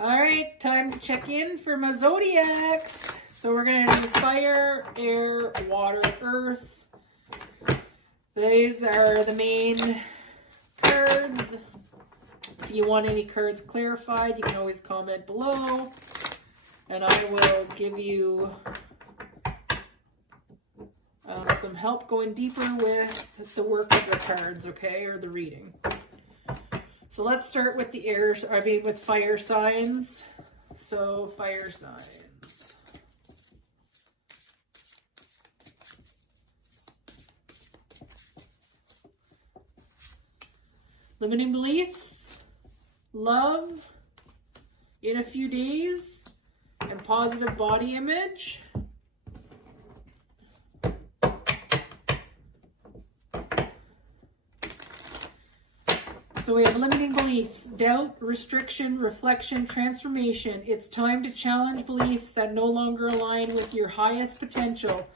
All right, time to check in for my Zodiacs. So we're going to do fire, air, water, earth. These are the main cards. If you want any cards clarified, you can always comment below. And I will give you some help going deeper with the work of the cards, okay, or the reading. So let's start with the with fire signs. So fire signs. Limiting beliefs, love, in a few days, and positive body image. So we have limiting beliefs, doubt, restriction, reflection, transformation. It's time to challenge beliefs that no longer align with your highest potential.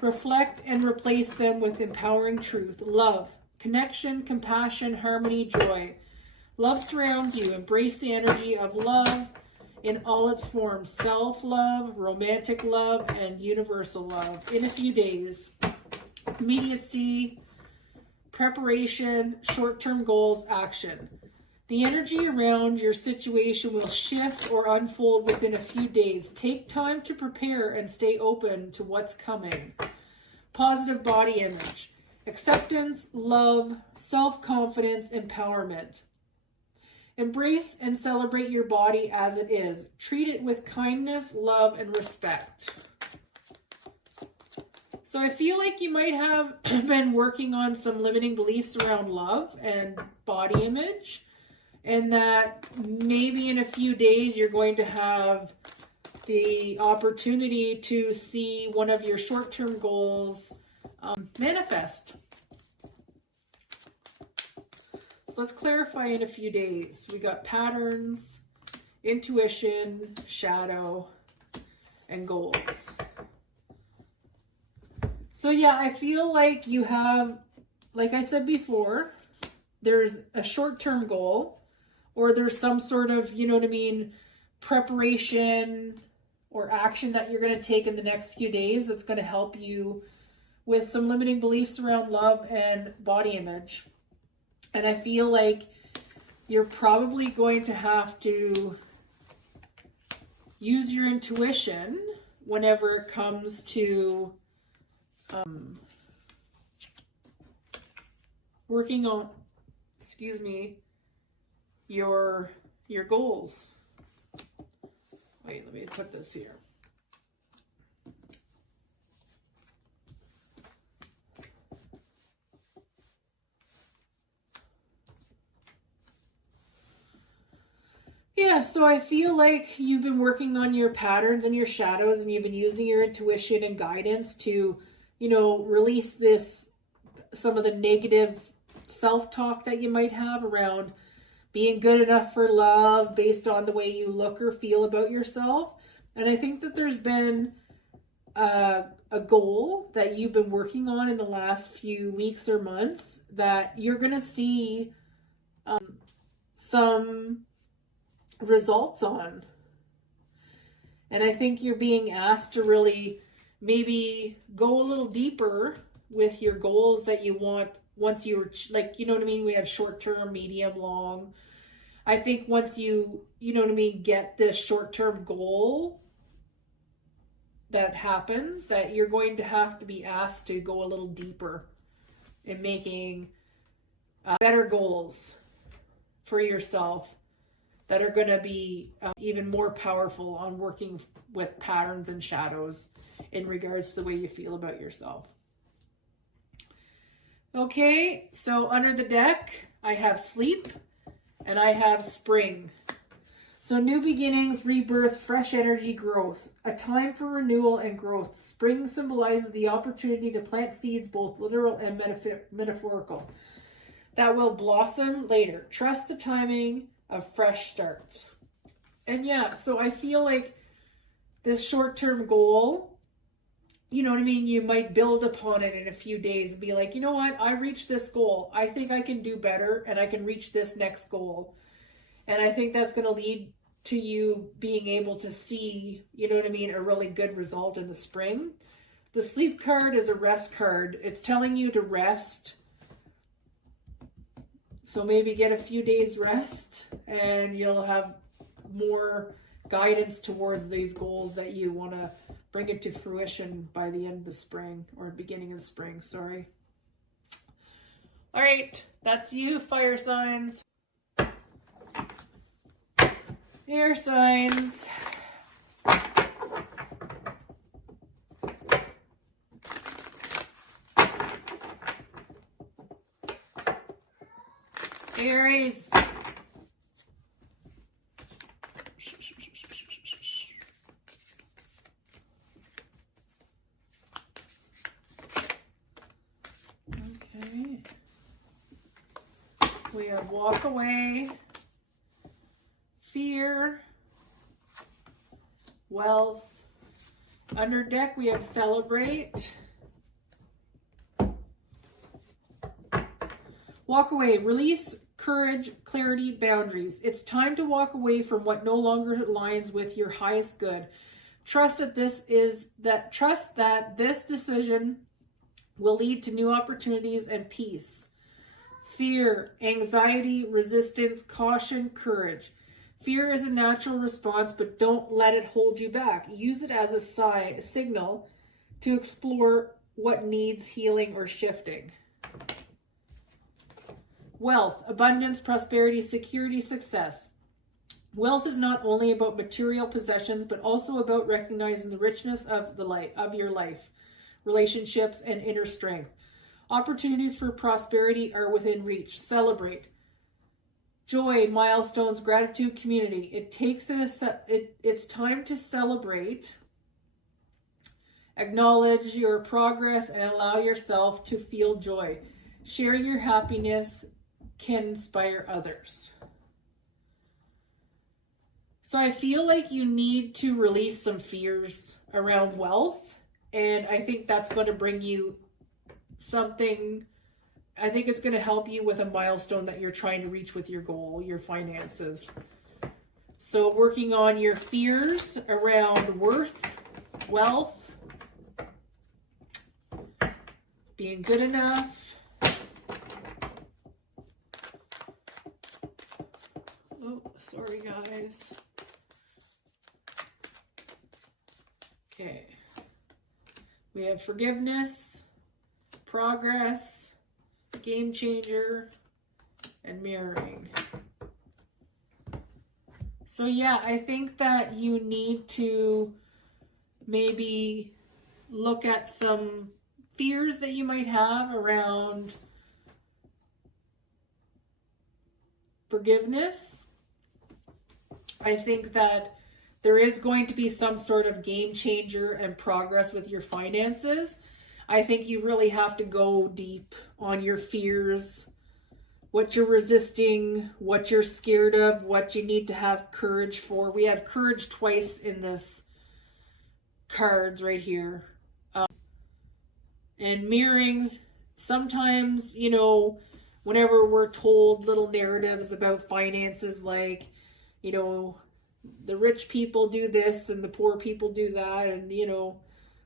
Reflect and replace them with empowering truth. Love, connection, compassion, harmony, joy. Love surrounds you. Embrace the energy of love in all its forms. Self-love, romantic love, and universal love. In a few days. Immediacy, preparation, short-term goals, action. The energy around your situation will shift or unfold within a few days. Take time to prepare and stay open to what's coming. Positive body image. Acceptance, love, self-confidence, empowerment. Embrace and celebrate your body as it is. Treat it with kindness, love, and respect. So I feel like you might have been working on some limiting beliefs around love and body image, and that maybe in a few days you're going to have the opportunity to see one of your short-term goals manifest. So let's clarify in a few days. We got patterns, intuition, shadow, and goals. So yeah, I feel like you have, like I said before, there's a short-term goal, or there's some sort of, you know what I mean, preparation or action that you're going to take in the next few days that's going to help you with some limiting beliefs around love and body image. And I feel like you're probably going to have to use your intuition whenever it comes to working on, your goals. Wait, let me put this here. Yeah, so I feel like you've been working on your patterns and your shadows, and you've been using your intuition and guidance to, you know, release some of the negative self-talk that you might have around being good enough for love based on the way you look or feel about yourself. And I think that there's been a goal that you've been working on in the last few weeks or months that you're going to see some results on. And I think you're being asked to really maybe go a little deeper with your goals that you want once you're, like, you know what I mean? We have short-term, medium, long. I think once you know what I mean, get this short-term goal that happens, that you're going to have to be asked to go a little deeper in making better goals for yourself that are going to be even more powerful on working with patterns and shadows in regards to the way you feel about yourself. Okay, so under the deck, I have sleep and I have spring. So new beginnings, rebirth, fresh energy, growth. A time for renewal and growth. Spring symbolizes the opportunity to plant seeds, both literal and metaphorical, that will blossom later. Trust the timing of fresh starts. And yeah, so I feel like this short-term goal, you know what I mean, you might build upon it in a few days and be like, you know what, I reached this goal. I think I can do better and I can reach this next goal. And I think that's going to lead to you being able to see, you know what I mean, a really good result in the spring. The sleep card is a rest card. It's telling you to rest. So maybe get a few days rest and you'll have more guidance towards these goals that you want to bring it to fruition by the end of the spring, or beginning of spring, sorry. All right, that's you, fire signs. Air signs. Aries. Okay. We have walk away, fear, wealth. Under deck, we have celebrate. Walk away, release, courage, clarity, boundaries. It's time to walk away from what no longer aligns with your highest good. Trust that this decision will lead to new opportunities and peace. Fear, anxiety, resistance, caution, courage. Fear is a natural response, but don't let it hold you back. Use it as a signal to explore what needs healing or shifting. Wealth, abundance, prosperity, security, success. Wealth is not only about material possessions, but also about recognizing the richness of your life, relationships, and inner strength. Opportunities for prosperity are within reach. Celebrate. Joy, milestones, gratitude, community. It's time to celebrate. Acknowledge your progress and allow yourself to feel joy. Sharing your happiness can inspire others. So I feel like you need to release some fears around wealth, and I think that's going to bring you something. I think it's going to help you with a milestone that you're trying to reach with your goal, your finances. So working on your fears around worth, wealth, being good enough. Oh, sorry guys. Okay. We have forgiveness, progress, game changer, and mirroring. So yeah, I think that you need to maybe look at some fears that you might have around forgiveness. I think that there is going to be some sort of game changer and progress with your finances. I think you really have to go deep on your fears, what you're resisting, what you're scared of, what you need to have courage for. We have courage twice in this cards right here. And mirroring, sometimes, you know, whenever we're told little narratives about finances, like, you know, the rich people do this and the poor people do that, and, you know,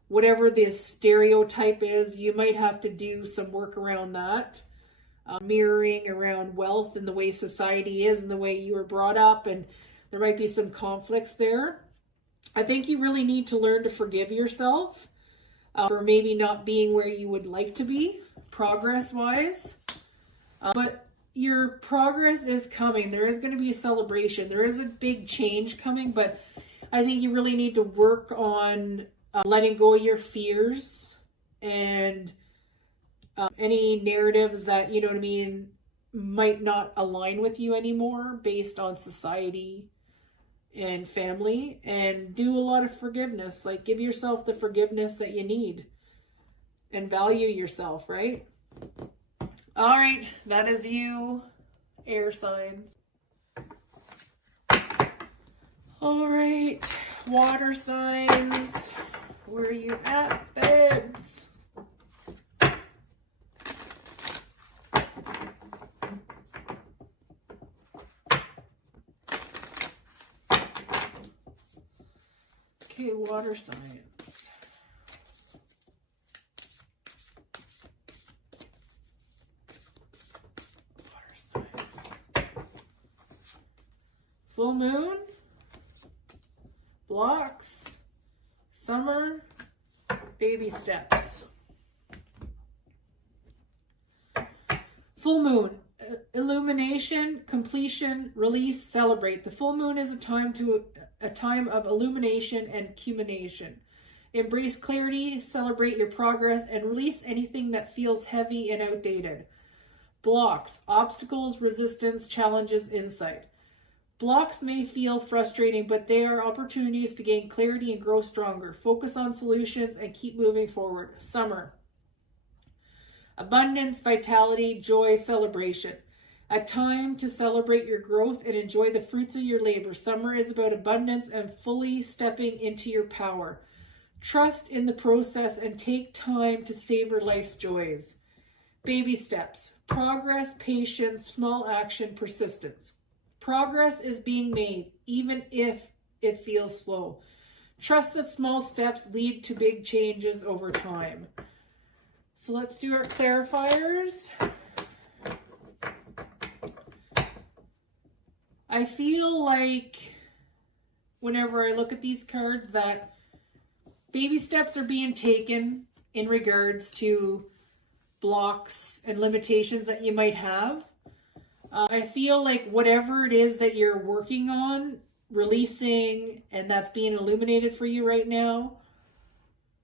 whatever the stereotype is, you might have to do some work around that. Mirroring around wealth and the way society is and the way you were brought up, and there might be some conflicts there. I think you really need to learn to forgive yourself for maybe not being where you would like to be, progress-wise. But your progress is coming. There is going to be a celebration. There is a big change coming, but I think you really need to work on letting go of your fears and any narratives that, you know what I mean, might not align with you anymore based on society and family, and do a lot of forgiveness. Like, give yourself the forgiveness that you need and value yourself, right? All right, that is you, air signs. All right, water signs. Where are you at, babes? Okay, water signs. Water signs. Full moon, blocks, summer, baby steps. Full moon, illumination, completion, release, celebrate. The full moon is a time of illumination and culmination. Embrace clarity, celebrate your progress, and release anything that feels heavy and outdated. Blocks, obstacles, resistance, challenges, insight. Blocks may feel frustrating, but they are opportunities to gain clarity and grow stronger. Focus on solutions and keep moving forward. Summer. Abundance, vitality, joy, celebration. A time to celebrate your growth and enjoy the fruits of your labor. Summer is about abundance and fully stepping into your power. Trust in the process and take time to savor life's joys. Baby steps. Progress, patience, small action, persistence. Progress is being made, even if it feels slow. Trust that small steps lead to big changes over time. So let's do our clarifiers. I feel like whenever I look at these cards that baby steps are being taken in regards to blocks and limitations that you might have. I feel like whatever it is that you're working on, releasing, and that's being illuminated for you right now,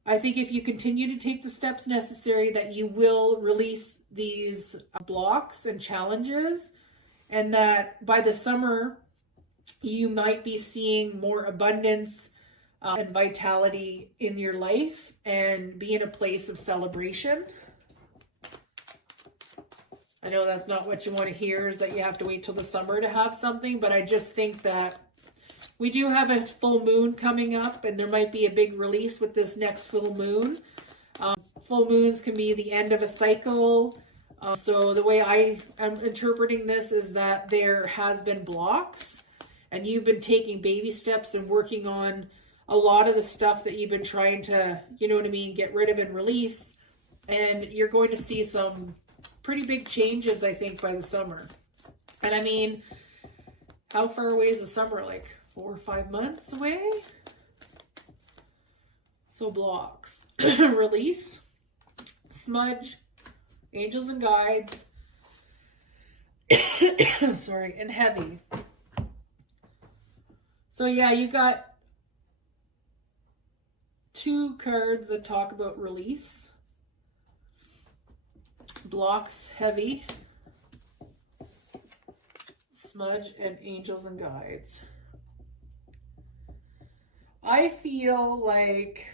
I think if you continue to take the steps necessary, that you will release these blocks and challenges, and that by the summer, you might be seeing more abundance and vitality in your life and be in a place of celebration. I know that's not what you want to hear, is that you have to wait till the summer to have something, but I just think that we do have a full moon coming up, and there might be a big release with this next full moon. Full moons can be the end of a cycle. So the way I am interpreting this is that there has been blocks, and you've been taking baby steps and working on a lot of the stuff that you've been trying to, you know what I mean, get rid of and release. And you're going to see some pretty big changes, I think, by the summer. And I mean, how far away is the summer? Like 4 or 5 months away? So blocks. Release, smudge, angels and guides, sorry, and heavy. So yeah, you got 2 cards that talk about release. Blocks, heavy, smudge, and angels and guides. I feel like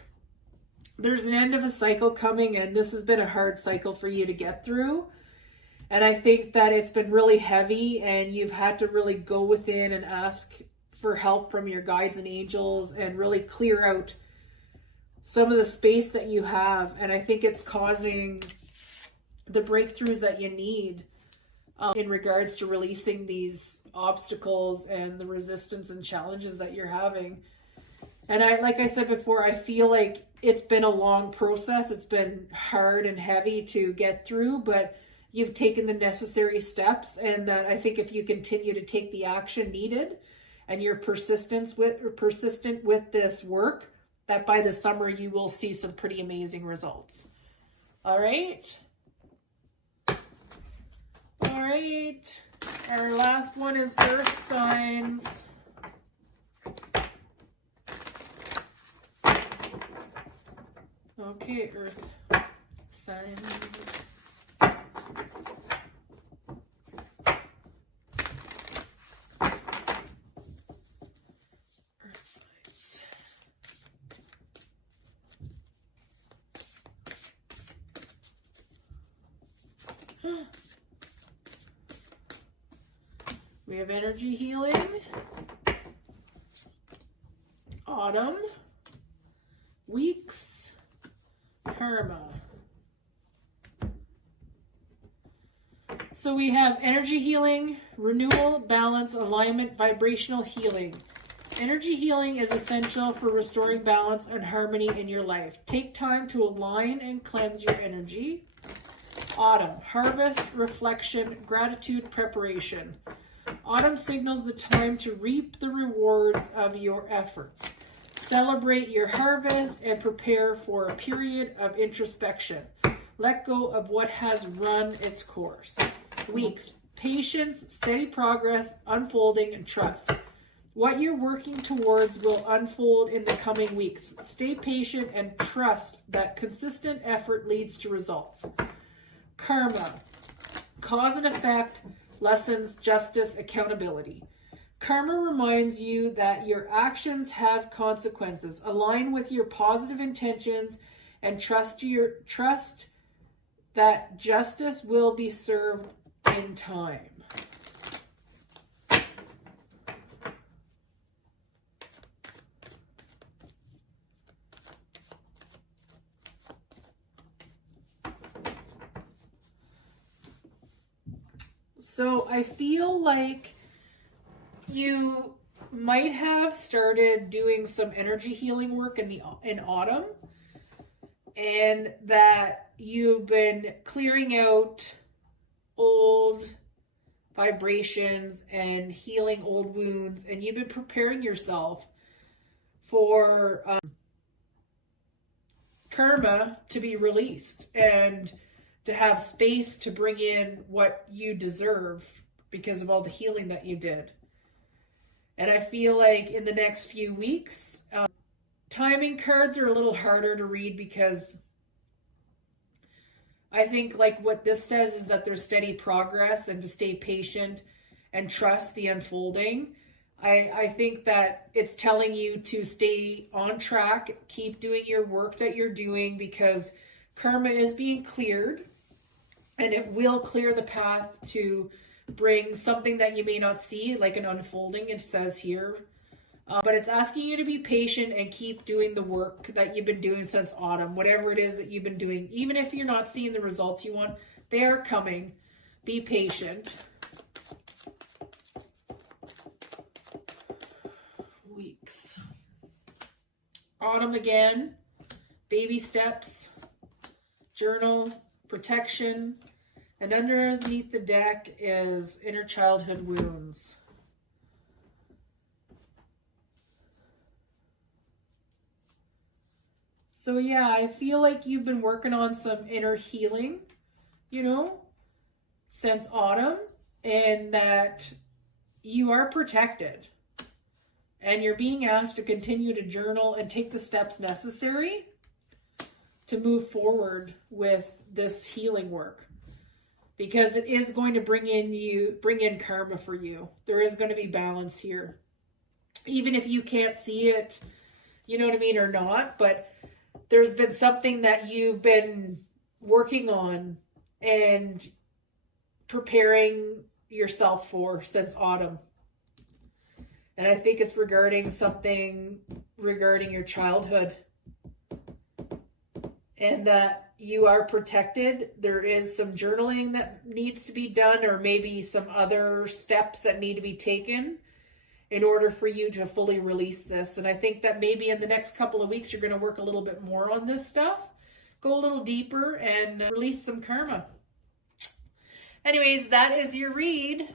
there's an end of a cycle coming, and this has been a hard cycle for you to get through. And I think that it's been really heavy, and you've had to really go within and ask for help from your guides and angels and really clear out some of the space that you have. And I think it's causing the breakthroughs that you need in regards to releasing these obstacles and the resistance and challenges that you're having. And like I said before, I feel like it's been a long process. It's been hard and heavy to get through, but you've taken the necessary steps. And that I think if you continue to take the action needed and you're persistent with this work, that by the summer you will see some pretty amazing results. All right. All right. Our last one is earth signs. Okay, earth signs. Earth signs. We have energy healing, autumn, weeks, karma. So we have energy healing, renewal, balance, alignment, vibrational healing. Energy healing is essential for restoring balance and harmony in your life. Take time to align and cleanse your energy. Autumn, harvest, reflection, gratitude, preparation. Autumn signals the time to reap the rewards of your efforts. Celebrate your harvest and prepare for a period of introspection. Let go of what has run its course. Weeks, patience, steady progress, unfolding, and trust. What you're working towards will unfold in the coming weeks. Stay patient and trust that consistent effort leads to results. Karma, cause and effect, lessons, justice, accountability. Karma reminds you that your actions have consequences. Align with your positive intentions and trust that justice will be served in time. So I feel like you might have started doing some energy healing work in autumn, and that you've been clearing out old vibrations and healing old wounds, and you've been preparing yourself for karma to be released and to have space to bring in what you deserve because of all the healing that you did. And I feel like in the next few weeks, timing cards are a little harder to read because I think like what this says is that there's steady progress and to stay patient and trust the unfolding. I think that it's telling you to stay on track, keep doing your work that you're doing because karma is being cleared. And it will clear the path to bring something that you may not see, like an unfolding, it says here. But it's asking you to be patient and keep doing the work that you've been doing since autumn. Whatever it is that you've been doing, even if you're not seeing the results you want, they are coming. Be patient. Weeks. Autumn again. Baby steps. Journal. Protection, and underneath the deck is inner childhood wounds. So yeah, I feel like you've been working on some inner healing, since autumn, and that you are protected. And you're being asked to continue to journal and take the steps necessary to move forward with this healing work, because it is going to bring in karma for you. There is going to be balance here, even if you can't see it, you know what I mean, or not, but there's been something that you've been working on and preparing yourself for since autumn. And I think it's something regarding your childhood, and that you are protected. There is some journaling that needs to be done, or maybe some other steps that need to be taken in order for you to fully release this. And I think that maybe in the next couple of weeks, you're going to work a little bit more on this stuff, go a little deeper, and release some karma. Anyways, that is your read.